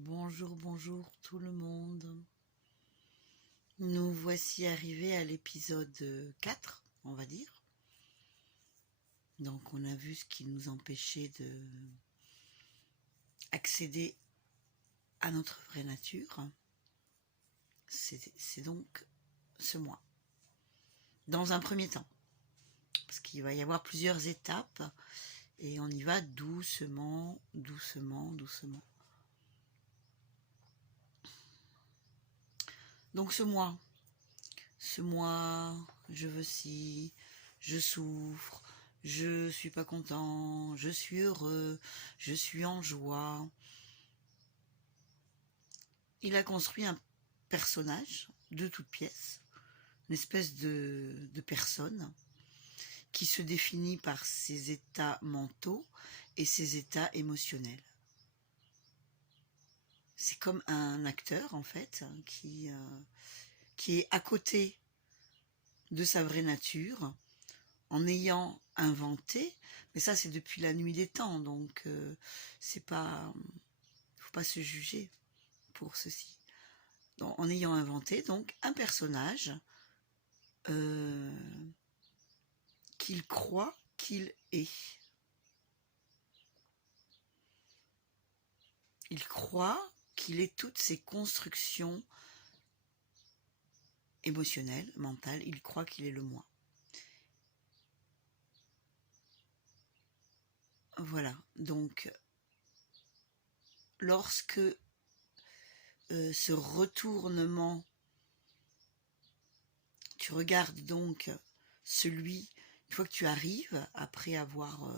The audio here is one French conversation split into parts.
Bonjour, bonjour tout le monde. Nous voici arrivés à l'épisode 4, on va dire. Donc on a vu ce qui nous empêchait de accéder à notre vraie nature. C'est donc ce moi. Dans un premier temps, parce qu'il va y avoir plusieurs étapes et on y va doucement, doucement, doucement. Donc ce moi, je veux ci, je souffre, je suis pas content, je suis heureux, je suis en joie. Il a construit un personnage de toute pièce, une espèce de personne qui se définit par ses états mentaux et ses états émotionnels. C'est comme un acteur en fait qui est à côté de sa vraie nature en ayant inventé, mais ça c'est depuis la nuit des temps, donc c'est pas, faut pas se juger pour ceci. Donc, en ayant inventé donc un personnage qu'il croit qu'il est. Il croit qu'il est toutes ces constructions émotionnelles, mentales, il croit qu'il est le moi. Voilà, donc lorsque ce retournement, tu regardes donc celui, une fois que tu arrives, après avoir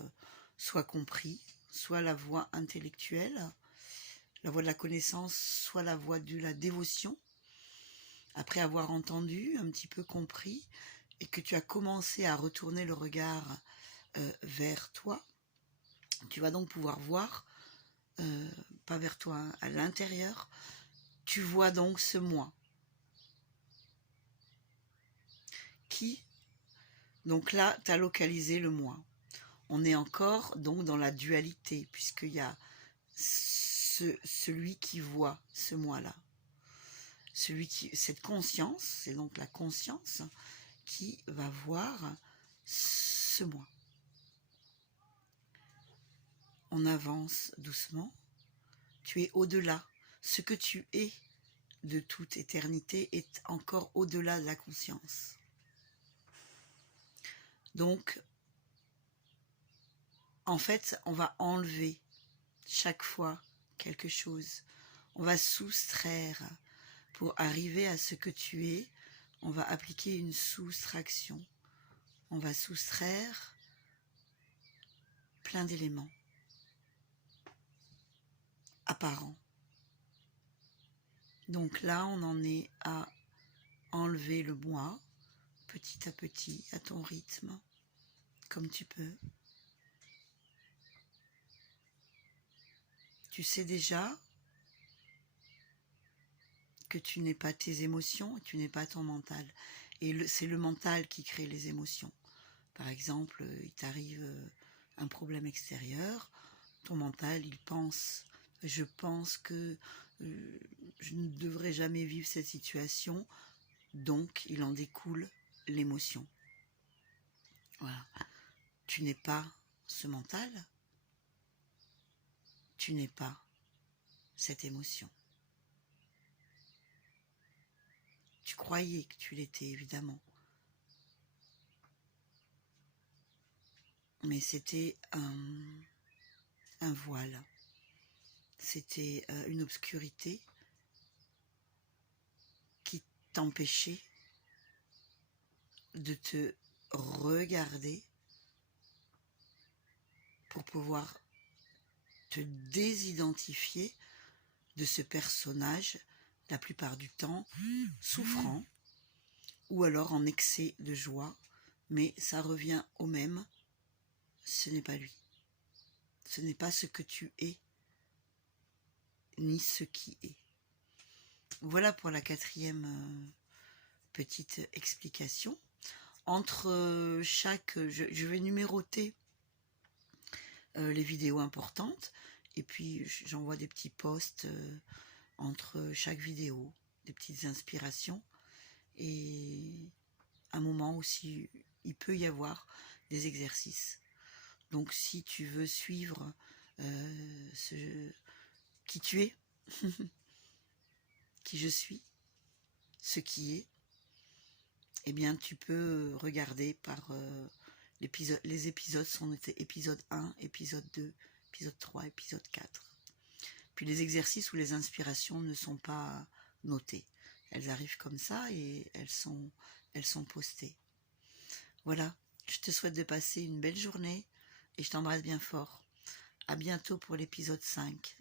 soit compris, soit la voie intellectuelle, la voie de la connaissance, soit la voie de la dévotion, après avoir entendu, un petit peu compris, et que tu as commencé à retourner le regard vers toi, tu vas donc pouvoir voir, pas vers toi, hein, à l'intérieur, tu vois donc ce moi. Qui, donc là, tu as localisé le moi. On est encore donc dans la dualité, puisqu'il y a celui qui voit ce moi-là. Cette conscience, c'est donc la conscience qui va voir ce moi. On avance doucement. Tu es au-delà. Ce que tu es de toute éternité est encore au-delà de la conscience. Donc, en fait, on va enlever chaque fois quelque chose. On va soustraire. Pour arriver à ce que tu es, on va appliquer une soustraction. On va soustraire plein d'éléments apparents. Donc là, on en est à enlever le moi, petit à petit, à ton rythme, comme tu peux. Tu sais déjà que tu n'es pas tes émotions, tu n'es pas ton mental. Et c'est le mental qui crée les émotions. Par exemple, il t'arrive un problème extérieur, ton mental, il pense, je pense que je ne devrais jamais vivre cette situation, donc il en découle l'émotion. Voilà. Tu n'es pas ce mental, tu n'es pas cette émotion. Tu croyais que tu l'étais, évidemment. Mais c'était un voile. C'était une obscurité qui t'empêchait de te regarder pour pouvoir te désidentifier de ce personnage, la plupart du temps souffrant, ou alors en excès de joie, mais ça revient au même, ce n'est pas lui. Ce n'est pas ce que tu es, ni ce qui est. Voilà pour la quatrième petite explication. Entre chaque, je vais numéroter les vidéos importantes, Et puis j'envoie des petits posts entre chaque vidéo, des petites inspirations. Et un moment aussi, il peut y avoir des exercices. Donc si tu veux suivre qui tu es, qui je suis, ce qui est, eh bien tu peux regarder par les épisodes sont épisode 1, épisode 2, épisode 3, épisode 4. Puis les exercices ou les inspirations ne sont pas notées. Elles arrivent comme ça et elles sont postées. Voilà, je te souhaite de passer une belle journée et je t'embrasse bien fort. À bientôt pour l'épisode 5.